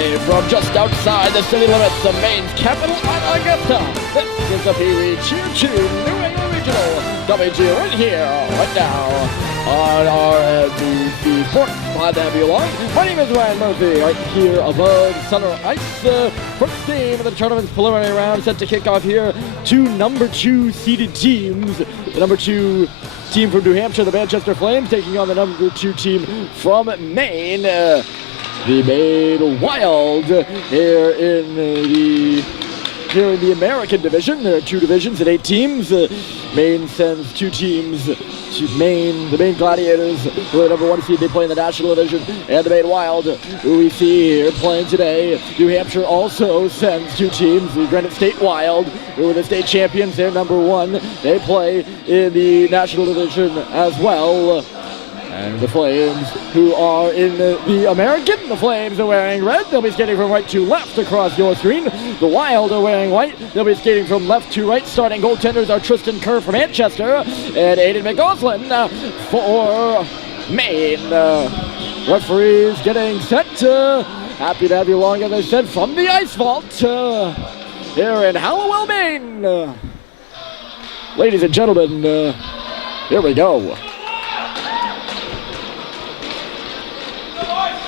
Live from just outside the city limits of Maine's capital on Augusta, this is the Pee Wee Cheer 2 New England Regional WG right here, right now, on RNBC Sports. Glad to have you along. My name is Ryan Murphy, right here above center ice. First game of the tournament's preliminary round set to kick off here. Two number 2 seeded teams. The number 2 team from New Hampshire, the Manchester Flames, taking on the number 2 team from Maine, the Maine Wild, here in the American division. There are 2 divisions and 8 teams. Maine sends 2 teams to Maine. The Maine Gladiators, who are the number 1 seed, they play in the National Division, and the Maine Wild, who we see here playing today. New Hampshire also sends 2 teams. The Granite State Wild, who are the state champions, they're number 1. They play in the National Division as well. And the Flames, who are in the American, the Flames are wearing red. They'll be skating from right to left across your screen. The Wild are wearing white. They'll be skating from left to right. Starting goaltenders are Tristan Kerr from Manchester and Aiden McGoslin for Maine. Referees getting set. Happy to have you along, as I said, from the Ice Vault here in Hallowell, Maine. Ladies and gentlemen, here we go.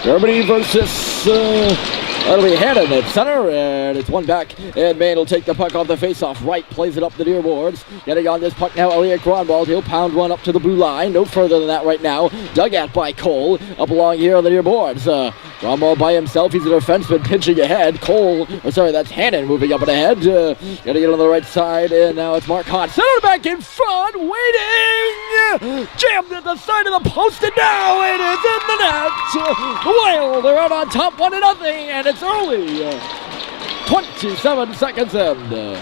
Germany versus, that'll be Hannon at center, and it's one back, and Maine will take the puck off the face-off. Right plays it up the near boards. Getting on this puck now, Elliot Gronwald. He'll pound one up to the blue line. No further than that right now. Dug at by Cole, up along here on the near boards. Gronwald by himself. He's a defenseman pinching ahead. That's Hannon moving up and ahead. Getting it on the right side, and now it's Mark Hott. Center back in front, waiting! Jammed at the side of the post, and now it is in the net! The Wild are out on top 1-0, and it's early. 27 seconds in.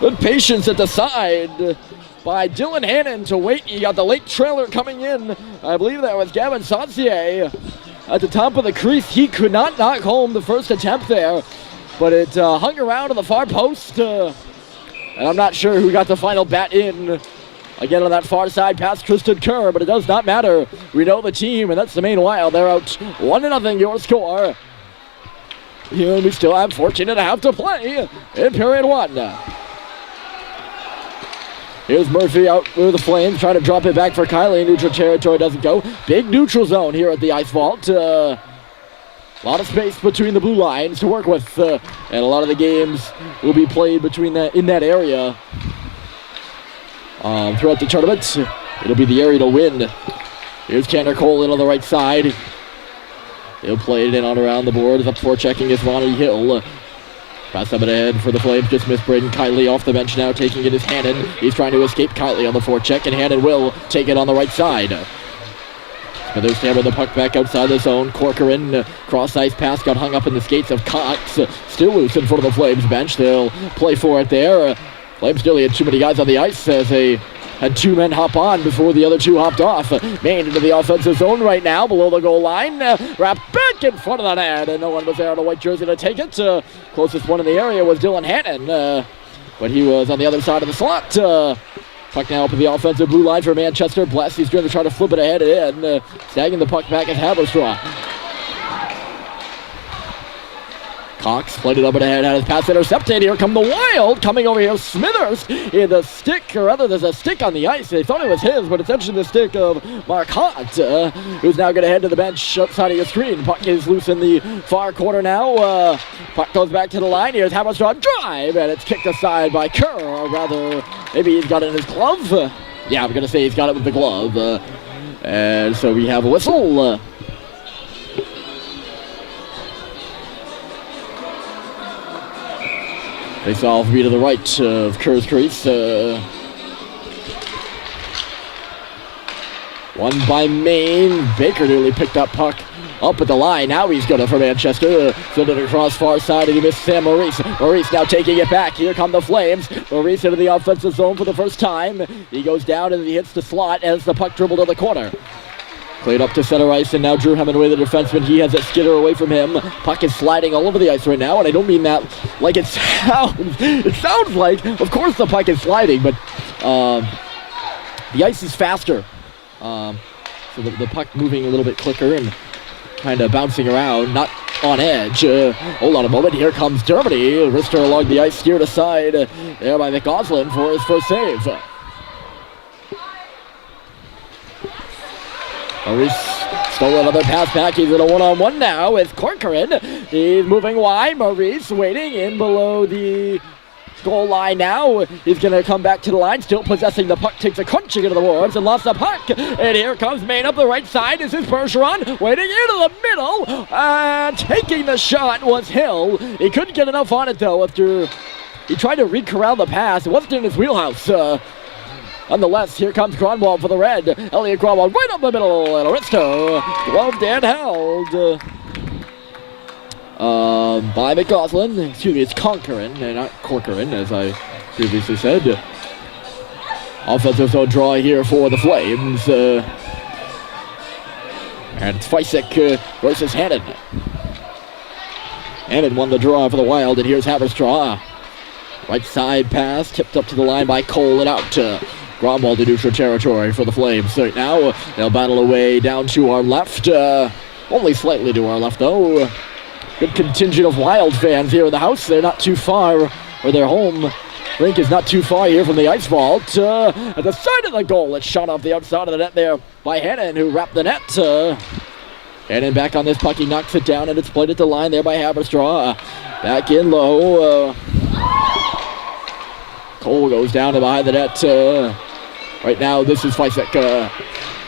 Good patience at the side by Dylan Hannon to wait. You got the late trailer coming in. I believe that was Gavin Saucier at the top of the crease. He could not knock home the first attempt there, but it hung around on the far post. And I'm not sure who got the final bat in. Again on that far side past Tristan Kerr, but it does not matter. We know the team, and that's the Maine Wild. They're out 1-0, your score. Here we still have 14.5 to play in period 1. Here's Murphy out with the Flames, trying to drop it back for Kylie. Neutral territory doesn't go. Big neutral zone here at the Ice Vault. A lot of space between the blue lines to work with, and a lot of the games will be played in that area. Throughout the tournament, it'll be the area to win. Here's Tanner Cole in on the right side. He'll play it in on around the boards. Up for checking is Ronnie Hill. Pass up and ahead for the Flames. Just missed Braden Kiley off the bench now. Taking it is Hannon. He's trying to escape Kiley on the forecheck, and Hannon will take it on the right side. Smithers hammered the puck back outside the zone. Corcoran, cross ice pass, got hung up in the skates of Cox. Still loose in front of the Flames bench. They'll play for it there. Flames still had too many guys on the ice as they had 2 men hop on before the other 2 hopped off. Maine into the offensive zone right now, below the goal line. Wrapped back in front of the net, and no one was there in a white jersey to take it. Closest one in the area was Dylan Hannon, but he was on the other side of the slot. Puck now up in the offensive blue line for Manchester. Bless, he's going to try to flip it ahead and in. Snagging the puck back at Haberstraw. Cox played it up and ahead, had his pass intercepted. Here come the Wild, coming over here. Smithers in the stick, or rather there's a stick on the ice. They thought it was his, but it's actually the stick of Mark Hott, who's now going to head to the bench outside of your screen. Puck is loose in the far corner now. Puck goes back to the line. Here's Haberstraw drive, and it's kicked aside by Kerr, or rather, maybe he's got it in his glove. Yeah, I'm going to say he's got it with the glove. And so we have a whistle. Face off will be to the right of Kerr's crease. One by Maine. Baker nearly picked that puck up at the line. Now he's got it for Manchester. Send it across far side, and he missed Sam Maurice. Maurice now taking it back. Here come the Flames. Maurice into the offensive zone for the first time. He goes down and he hits the slot as the puck dribbled to the corner. Played up to center ice, and now Drew Hemingway, the defenseman, he has it skitter away from him. Puck is sliding all over the ice right now, and I don't mean that like it sounds. It sounds like, of course the puck is sliding, but the ice is faster. So So the puck moving a little bit quicker and kind of bouncing around, not on edge. Hold on a moment. Here comes Germany. Wrister along the ice, steered aside there by McGoslin for his first save. Maurice stole another pass back. He's in a one-on-one now with Corcoran. He's moving wide. Maurice waiting in below the goal line now. He's going to come back to the line, still possessing the puck, takes a crunching into the boards and lost the puck. And here comes Maine up the right side. This is Bergeron waiting into the middle. Taking the shot was Hill. He couldn't get enough on it though after he tried to re-corral the pass. It wasn't in his wheelhouse. Nonetheless, here comes Gronwald for the red. Elliot Gronwald right up the middle, and Aristo gloved and held by McGoslin. Excuse me, it's Conquerin, and not Corcoran, as I previously said. Offensive zone draw here for the Flames. And it's Feisik versus Hannon. Hannon won the draw for the Wild, and here's Haverstraw. Right side pass, tipped up to the line by Cole and out. Gromwald to neutral territory for the Flames. Right now, they'll battle away down to our left. Only slightly to our left, though. Good contingent of Wild fans here in the house. They're not too far, or their home rink is not too far here from the ice vault. At the side of the goal, it's shot off the outside of the net there by Hannon, who wrapped the net. Hannon back on this puck. He knocks it down, and it's played at the line there by Haverstraw. Back in low. Cole goes down and behind the net. Right now, this is Feisik.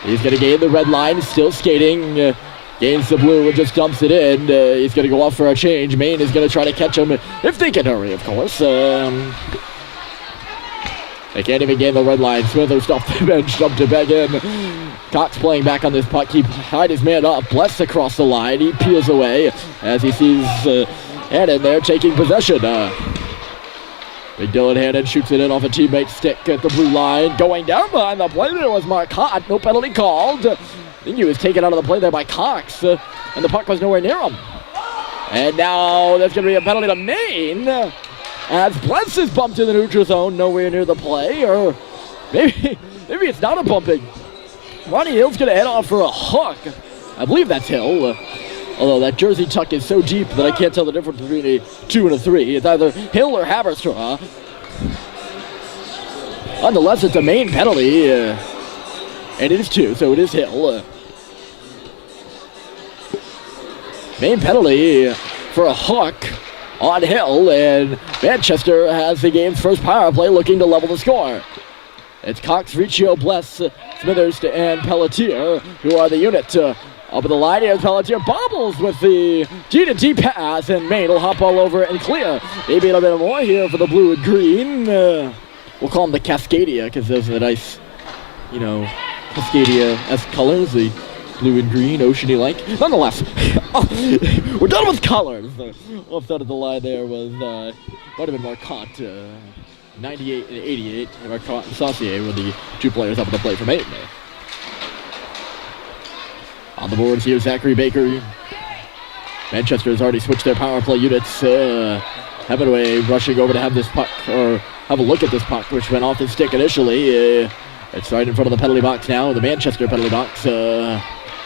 He's going to gain the red line, still skating. Gains the blue and just dumps it in. He's going to go off for a change. Maine is going to try to catch him if they can hurry, of course. They can't even gain the red line. Smithers off the bench, dumped it back in. Cox playing back on this puck. He tied his man up. Bless across the line. He peels away as he sees Hannon there taking possession. Big Dylan Hannon shoots it in off a teammate's stick at the blue line. Going down behind the play there was Marcotte. No penalty called. I think he was taken out of the play there by Cox. And the puck was nowhere near him. And now there's going to be a penalty to Maine. As Bless is bumped in the neutral zone, nowhere near the play. Or maybe it's not a bumping. Ronnie Hill's going to head off for a hook. I believe that's Hill. Although that jersey tuck is so deep that I can't tell the difference between a 2 and a 3. It's either Hill or Haverstraw. Nonetheless, it's a Maine penalty. And it is 2, so it is Hill. Maine penalty for a hook on Hill, and Manchester has the game's first power play looking to level the score. It's Cox, Riccio, Bless, Smithers, and Pelletier who are the unit. Up in the line, here's Pelletier, bobbles with the G-to-G pass, and Maine will hop all over and clear. Maybe a little bit more here for the blue and green. We'll call them the Cascadia, because those are the nice, Cascadia-esque colors, the blue and green, oceany like. Nonetheless, we're done with colors. Offside of the line there was, might have been Marcotte, 98 and 88. Marcotte and Saucier were the two players up at the plate for Maine. On the boards here, Zachary Baker. Manchester has already switched their power play units. Hemingway rushing over to have this puck, or have a look at this puck, which went off his stick initially. It's right in front of the penalty box now, the Manchester penalty box.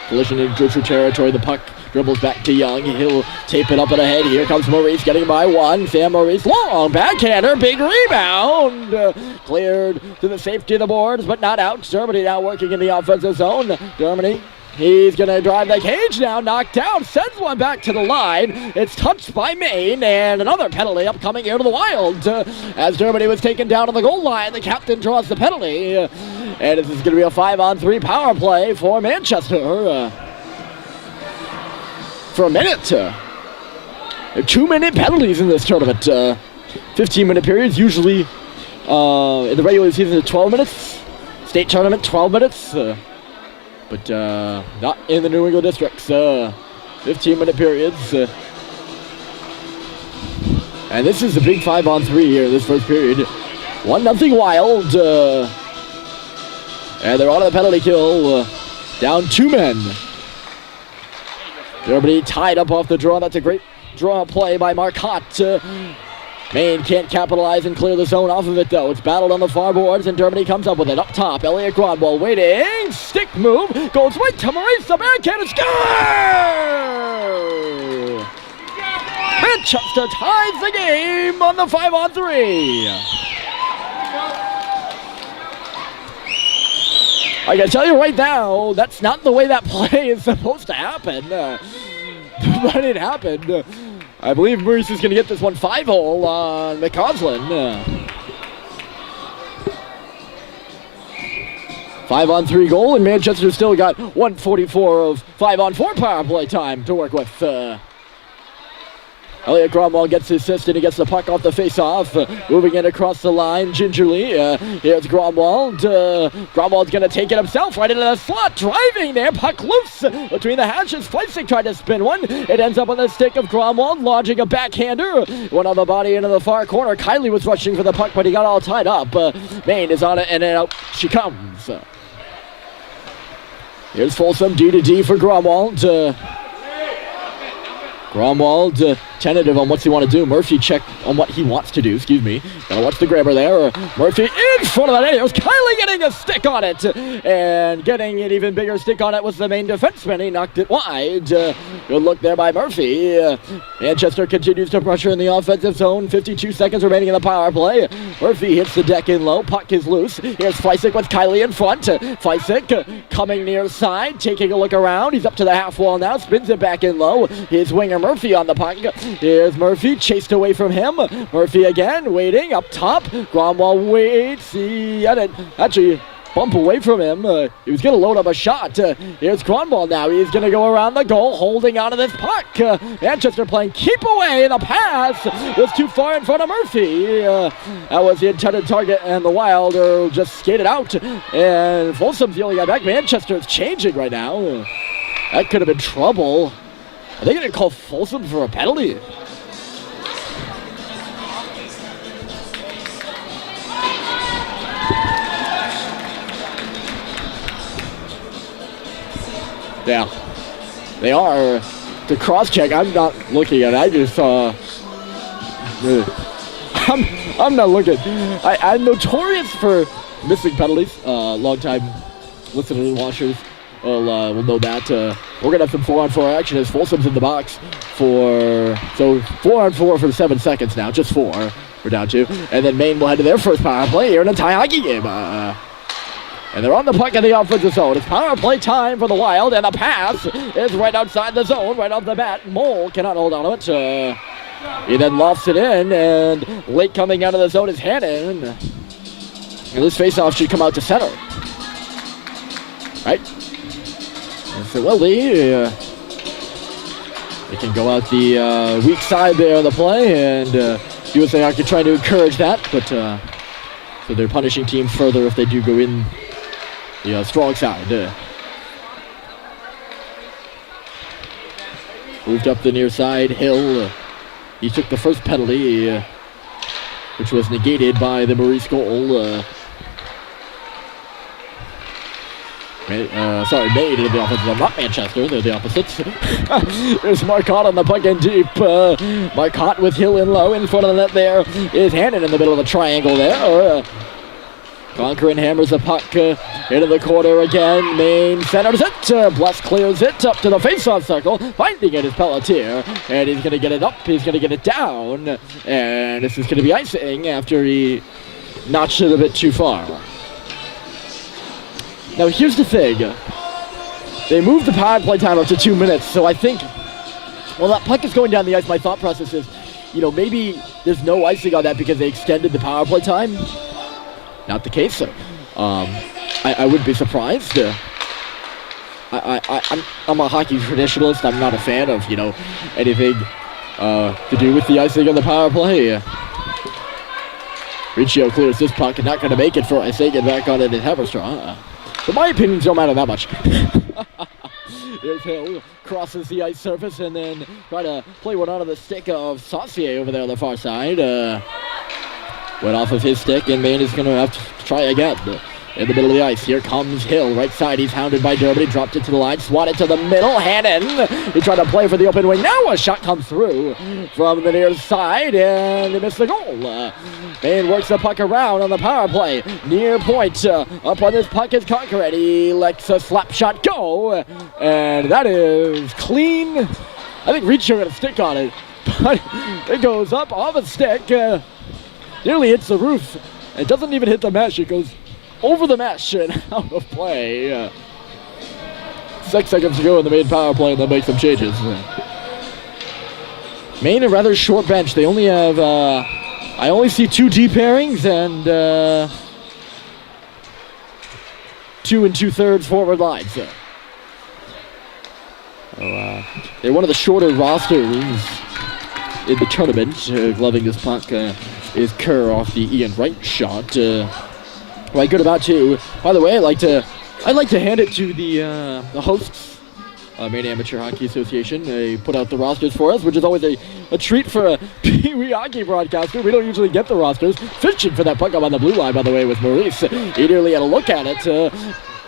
Collision in neutral territory. The puck dribbles back to Young. He'll tape it up and ahead. Here comes Maurice getting by one. Sam Maurice, long backhander, big rebound. Cleared to the safety of the boards, but not out. Germany now working in the offensive zone. Germany. He's going to drive the cage now, knocked down, sends one back to the line. It's touched by Maine, and another penalty upcoming here to the Wild. As Germany was taken down on the goal line, the captain draws the penalty. And this is going to be a 5-on-3 power play for Manchester. For a minute. There are 2-minute penalties in this tournament. 15-minute periods, usually in the regular season, 12 minutes. State tournament, 12 minutes. But not in the New England districts. 15-minute periods. And this is a big 5-on-3 here, this first period. 1-0 Wild. And they're on the penalty kill. Down 2 men. Germany tied up off the draw. That's a great draw play by Marcotte. Maine can't capitalize and clear the zone off of it, though. It's battled on the far boards, and Germany comes up with it. Up top, Elliot Gronwall waiting. Stick move. Goes right to Maurice. The backhand and score! Manchester ties the game on the 5-on-3. I can tell you right now, that's not the way that play is supposed to happen. But it happened. I believe Maurice is going to get this one 5-hole on McCausland. 5-on-3 goal, and Manchester still got 144 of 5-on-4 power play time to work with. Elliot Gronwall gets the assist and he gets the puck off the face-off. Moving it across the line gingerly. Here's Gronwall. Gronwall's going to take it himself right into the slot. Driving there. Puck loose between the hashes. Fleisig tried to spin one. It ends up on the stick of Gronwall, lodging a backhander. One on the body into the far corner. Kiley was rushing for the puck, but he got all tied up. Maine is on it, and then out she comes. Here's Folsom, D to D for Gronwall. Gromwald tentative on what's he want to do. Murphy check on what he wants to do. Gotta watch the grabber there. Murphy in front of that. It was Kiley getting a stick on it. And getting an even bigger stick on it was the Maine defenseman. He knocked it wide. Good look there by Murphy. Manchester continues to pressure in the offensive zone. 52 seconds remaining in the power play. Murphy hits the deck in low. Puck is loose. Here's Fleisig with Kiley in front. Fleisig coming near side. Taking a look around. He's up to the half wall now. Spins it back in low. His winger Murphy on the puck. Here's Murphy, chased away from him. Murphy again, waiting up top. Gromwall waits. He had it actually bump away from him. He was going to load up a shot. Here's Gromwall now. He's going to go around the goal, holding onto this puck. Manchester playing keep away. The pass was too far in front of Murphy. That was the intended target, and the Wild are just skated out. And Folsom's the only guy back. Manchester is changing right now. That could have been trouble. Are they going to call Folsom for a penalty? Yeah, they are. The cross check, I'm not looking at it. I just I'm not looking. I'm notorious for missing penalties. Long time listeners and watchers will know that. We're going to have some 4-on-4 action as Folsom's in the box for 4-on-4 for 7 seconds now. Just 4 we're down to. And then Maine will head to their first power play here in a tie hockey game. And they're on the puck in the offensive zone. It's power play time for the Wild, and the pass is right outside the zone, right off the bat. Mole cannot hold on to it. He then lofts it in, and late coming out of the zone is Hannon. And this faceoff should come out to center. Right? And so, well, they can go out the weak side there of the play, and USA Hockey trying to encourage that, but so they're punishing teams further if they do go in the strong side. Moved up the near side, Hill. He took the first penalty, which was negated by the Maurice goal. Maine in the offensive zone, not Manchester, they're the opposites. There's Marcotte on the puck in deep. Marcotte with Hill in low, in front of the net there is Hannon in the middle of the triangle there. Conquerin hammers the puck into the corner again. Maine centers it. Bless clears it up to the face-off circle. Finding it is Pelletier. And he's going to get it up. He's going to get it down. And this is going to be icing after he notched it a bit too far. Now here's the thing. They moved the power play time up to 2 minutes. So I think, well, that puck is going down the ice. My thought process is, maybe there's no icing on that because they extended the power play time. Not the case. I wouldn't be surprised. I'm a hockey traditionalist. I'm not a fan of, anything to do with the icing on the power play. Riccio clears this puck and not going to make it for icing and back on it in Haverstraw. But my opinions don't matter that much. Here's Hill, crosses the ice surface and then try to play one onto the stick of Saucier over there on the far side. Went off of his stick, and Maine is going to have to try again. in the middle of the ice. Here comes Hill, right side. He's hounded by Derby. Dropped it to the line, swatted to the middle. Hannon, he tried to play for the open wing. Now a shot comes through from the near side, and they miss the goal. Maine works the puck around on the power play. Near point, up on this puck is Conqueror. He lets a slap shot go, and that is clean. I think Reacher got a stick on it, but it goes up off a stick, nearly hits the roof. It doesn't even hit the mesh. It goes over the mesh and out of play. 6 seconds to go in the main power play, and they'll make some changes. Maine a rather short bench. They only have, I only see 2 deep pairings and 2 2/3 forward lines. They're one of the shorter rosters in the tournament. Gloving this puck is Kerr off the Ian Wright shot. Right, good about 2. By the way, I'd like to hand it to the hosts, Maine Amateur Hockey Association. They put out the rosters for us, which is always a treat for a Pee Wee hockey broadcaster. We don't usually get the rosters. Fishing for that puck up on the blue line, by the way, with Maurice. He nearly had a look at it.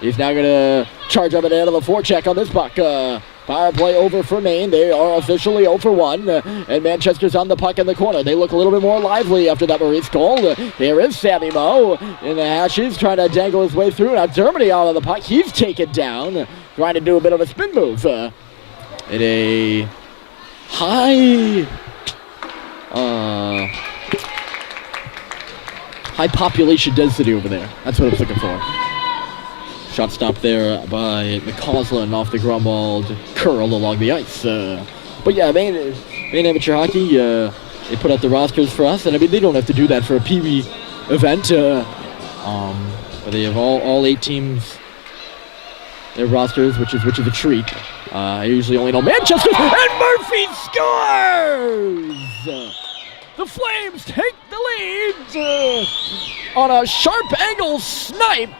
He's now going to charge up at the end of the forecheck on this puck. Power play over for Maine. They are officially 0 for 1. And Manchester's on the puck in the corner. They look a little bit more lively after that Maurice goal. Here is Sammy Moe in the hashes, trying to dangle his way through. Now Dermody out of the puck. He's taken down, trying to do a bit of a spin move. In a high population density over there. That's what I was looking for. Shot stopped there by McCausland off the Grumwald curl along the ice. But yeah, Maine Amateur Hockey, they put out the rosters for us, and I mean, they don't have to do that for a Pee Wee event. But they have all 8 teams, their rosters, which is a treat. I usually only know Manchester, and Murphy scores! The Flames take the lead on a sharp angle snipe.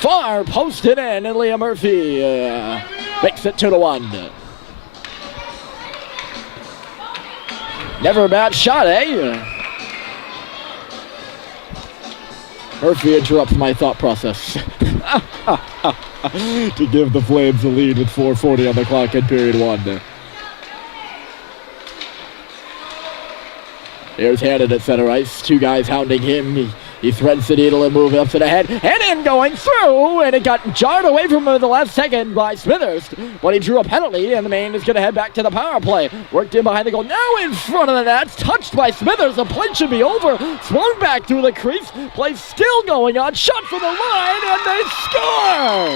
Far posted in, and Leah Murphy makes it 2-1. Never a bad shot, eh? Murphy interrupts my thought process. To give the Flames the lead with 4:40 on the clock in period 1. Here's Hannon at center ice. 2 guys hounding him. He threads the needle and moves up to the head. Hannon going through, and it got jarred away from him in the last second by Smithers. But he drew a penalty, and the Maine is going to head back to the power play. Worked in behind the goal. Now in front of the net. Touched by Smithers. The play should be over. Swung back through the crease. Play still going on. Shot for the line, and they score!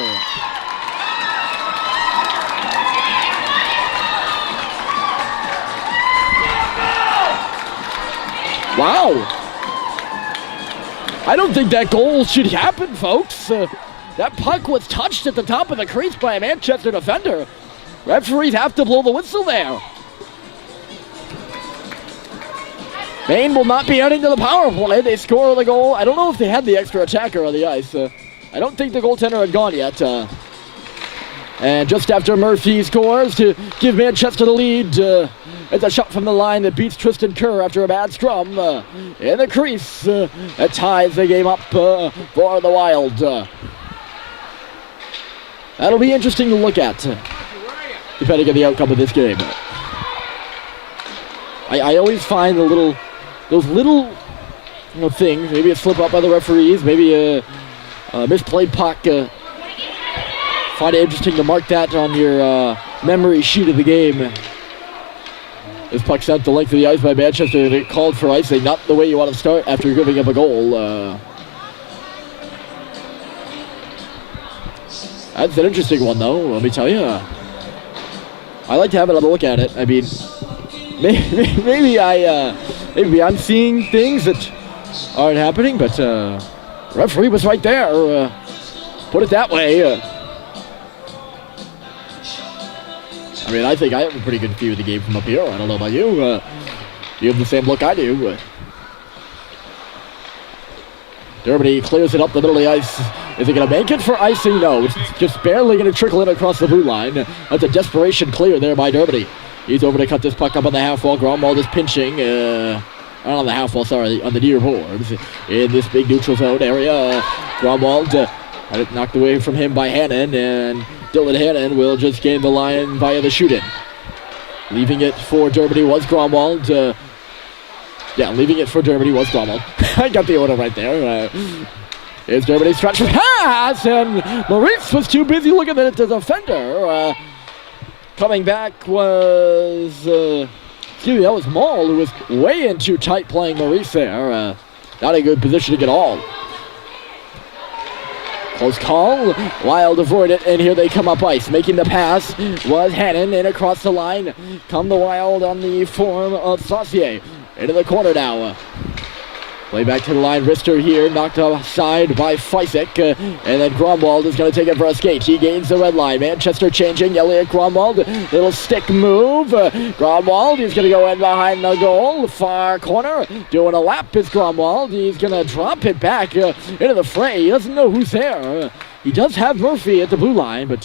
Wow. I don't think that goal should happen, folks. That puck was touched at the top of the crease by a Manchester defender. Referees have to blow the whistle there. Maine will not be heading to the power play. They score the goal. I don't know if they had the extra attacker on the ice. I don't think the goaltender had gone yet. And just after Murphy scores to give Manchester the lead, it's a shot from the line that beats Tristan Kerr after a bad scrum in the crease. That ties the game up for the Wild. That'll be interesting to look at, depending on the outcome of this game. I always find those little things, maybe a slip up by the referees, maybe a misplayed puck. Find it interesting to mark that on your memory sheet of the game. This puck sent the length of the ice by Manchester, and it called for icing. Not the way you want to start after giving up a goal. That's an interesting one, though, let me tell you. I like to have another look at it. I mean, maybe I'm seeing things that aren't happening, but the referee was right there. Put it that way. I mean, I think I have a pretty good view of the game from up here. I don't know about you. You have the same look I do. Dermody clears it up the middle of the ice. Is he going to make it for icing? No, it's just barely going to trickle in across the blue line. That's a desperation clear there by Dermody. He's over to cut this puck up on the half wall. Gromwald is pinching. on the half wall, sorry, on the near boards in this big neutral zone area. Gromwald had it knocked away from him by Hannon, and Dylan Hannon will just gain the line via the shoot-in. Leaving it for Dermody was Gromwald. Leaving it for Dermody was Gromwald. I got the order right there. Here's Dermody's stretch pass, and Maurice was too busy looking at the defender. Coming back was, that was Maul, who was way in too tight playing Maurice there. Not a good position to get all. Close call, Wild avoid it, and here they come up ice. Making the pass was Hannon, and across the line come the Wild on the form of Saucier. Into the corner now. Play back to the line, Rister here, knocked aside by Feisik, and then Gromwald is going to take it for a skate. He gains the red line. Manchester changing, Elliot Gromwald, little stick move. Gromwald, he's going to go in behind the goal, far corner, doing a lap is Gromwald. He's going to drop it back into the fray. He doesn't know who's there. He does have Murphy at the blue line, but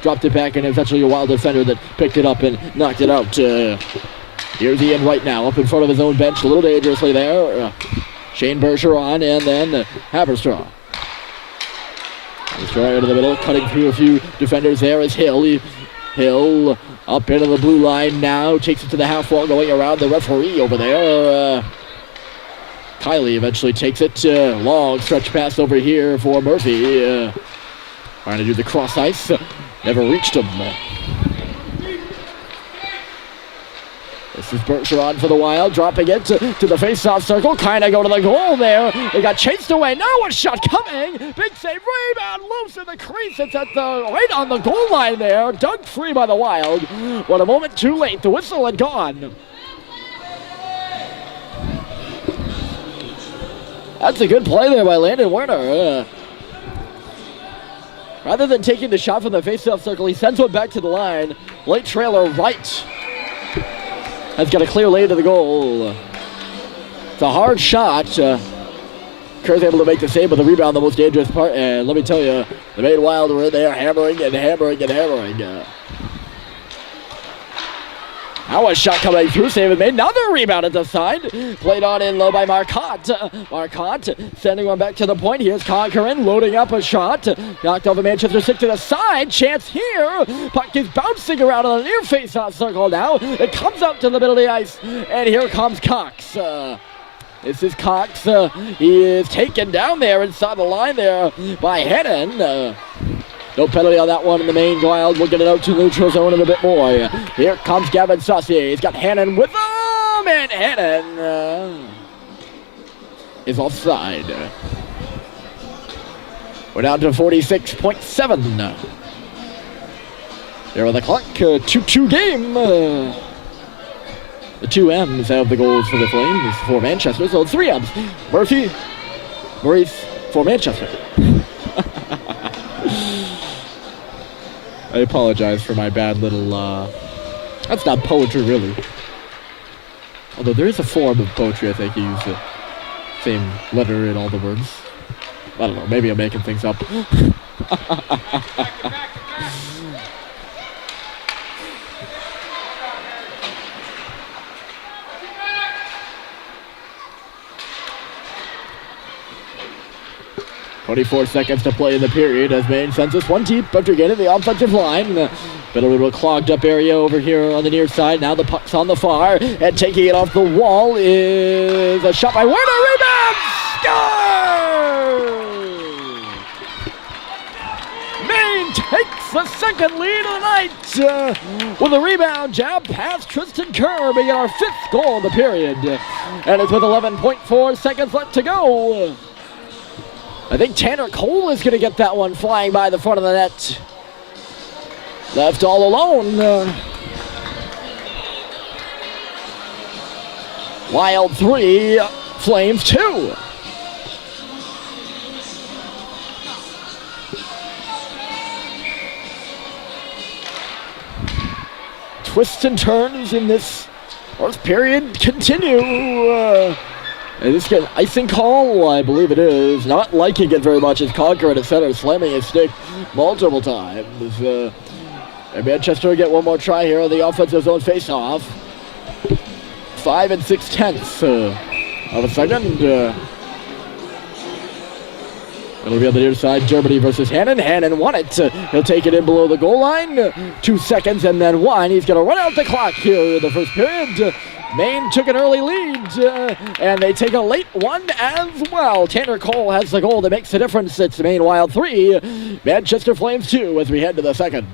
dropped it back, and it's actually a Wild defender that picked it up and knocked it out. Here's Ian right now, up in front of his own bench, a little dangerously there. Shane Bergeron, and then Haberstraw. Haberstraw into the middle, cutting through a few defenders there is Hill. Hill up into the blue line now, takes it to the half wall, going around the referee over there. Kylie eventually takes it. Long stretch pass over here for Murphy. Trying to do the cross ice. Never reached him. This is Bergeron for the Wild, dropping it to the face-off circle. Kind of go to the goal there. They got chased away. Now a shot coming. Big save, rebound, loose in the crease. It's at right on the goal line there. Dug free by the Wild. But a moment too late. The whistle had gone. That's a good play there by Landon Werner. Rather than taking the shot from the face-off circle, he sends one back to the line. Late trailer right. Has got a clear lane to the goal. It's a hard shot. Kerr's able to make the save, but the rebound the most dangerous part. And let me tell you, the Maine Wild were in there hammering and hammering and hammering. Now a shot coming through, save it made. Another rebound at the side. Played on in low by Marcotte. Marcotte sending one back to the point. Here's Conquerin loading up a shot. Knocked over Manchester 6 to the side. Chance here. Puck is bouncing around on the near face-off circle now. It comes up to the middle of the ice. And here comes Cox. This is Cox. He is taken down there inside the line there by Hannon. No penalty on that one, and the Maine Wild will get it out to the neutral zone in a bit more. Here comes Gavin Saucier. He's got Hannon with him, and Hannon is offside. We're down to 46.7. There on the clock, 2-2 game. The two M's have the goals for the Flames for Manchester, so 3 M's. Murphy, Maurice for Manchester. I apologize for my bad little, that's not poetry, really. Although there is a form of poetry, I think you use the same letter in all the words. I don't know, maybe I'm making things up. 24 seconds to play in the period as Maine sends us one deep after getting the offensive line. Been a little clogged up area over here on the near side. Now the puck's on the far, and taking it off the wall is a shot by Werner. Rebound! Score! Maine takes the second lead of the night with a rebound jab past Tristan Kerr, making our 5th goal of the period. And it's with 11.4 seconds left to go. I think Tanner Cole is going to get that one flying by the front of the net. Left all alone. Wild 3, Flames 2. Twists and turns in this fourth period continue. And this get icing call, I believe it is. Not liking it very much as Conquer at center, slamming his stick multiple times. And Manchester will get one more try here on the offensive zone face-off. 5 6/10. of a second. It'll be on the near side, Germany versus Hannon. Hannon won it. He'll take it in below the goal line. 2 seconds and then 1. He's going to run out the clock here in the first period. Maine took an early lead, and they take a late one as well. Tanner Cole has the goal that makes the difference. It's Maine Wild 3, Manchester Flames 2 as we head to the second.